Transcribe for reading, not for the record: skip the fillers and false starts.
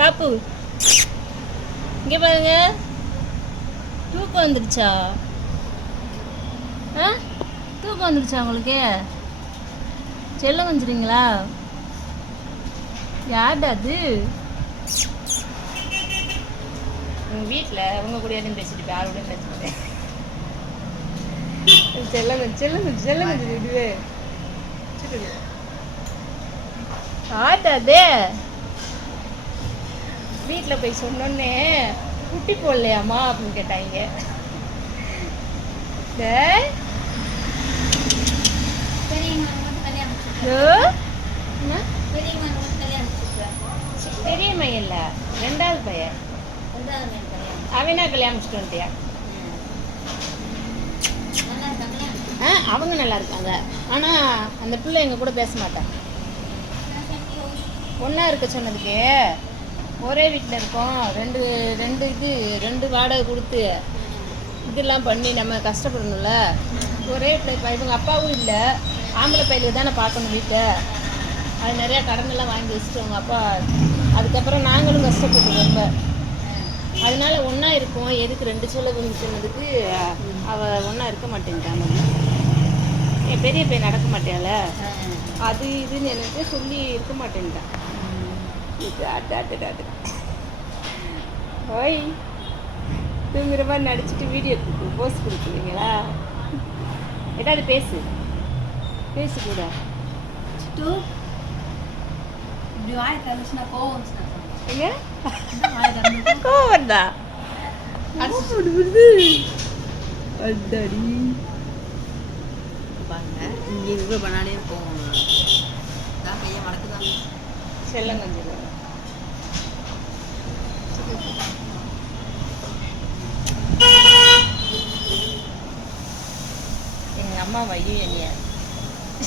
பாப்பு இங்கே பாருங்க, தூக்கம் வந்துடுச்சா? ஆ, தூக்கம் வந்துடுச்சா உங்களுக்கு? செல்லம் கொஞ்சுறீங்களா? யார்டா அது? உங்கள் வீட்டில் உங்கள் கூட எதுவும் பேசிட்டு யாரோட பேசுகிறேன். செல்லம் கொஞ்சம் செல்லம் கொஞ்சம் செல்லம் கொஞ்சம் விடுவே. ஆட்டா அதே வீட்டில் போய் சொன்னோன்னே குட்டி போடலையாம்மா அப்படின்னு கேட்டாங்க. பெரிய மையம் இல்லை, ரெண்டாவது பையன். அவனா கல்யாணம் முடிச்சுட்டு வந்துட்டியா? அவங்க நல்லா இருக்காங்க. ஆனால் அந்த பிள்ளை எங்கள் கூட பேச மாட்டாங்க. ஒன்றா இருக்க சொன்னதுக்கு ஒரே வீட்டில் இருக்கோம், ரெண்டு வாடகை கொடுத்து இதெல்லாம் பண்ணி நம்ம கஷ்டப்படணும்ல. ஒரே இப்போ இவங்க அப்பாவும் இல்லை, ஆம்பளை பையலுக்கு தானே பார்க்கணும் வீட்டை. அது நிறையா கடனெல்லாம் வாங்கி வச்சுட்டு அவங்க அப்பா. அதுக்கப்புறம் நாங்களும் கஷ்டப்பட்டு ரொம்ப. அதனால ஒன்றா இருக்கோம், எதுக்கு ரெண்டு செலவுன்னு சொன்னதுக்கு அவள் ஒன்றா இருக்க மாட்டேன்ட்டாங்க. என் பெரிய பையன் நடக்க மாட்டேல, அது இதுன்னு எனக்கு சொல்லி இருக்க மாட்டேன்ட்டான். ஓய், தூங்குற மாதிரி நடிச்சுட்டு வீடியோ போஸ்ட் கொடுக்குறீங்களா? ஏதாவது பேசு கூட. கோவம் தான் செல்லம் கொஞ்சம் எங்கள் அம்மா வையும் என்னைய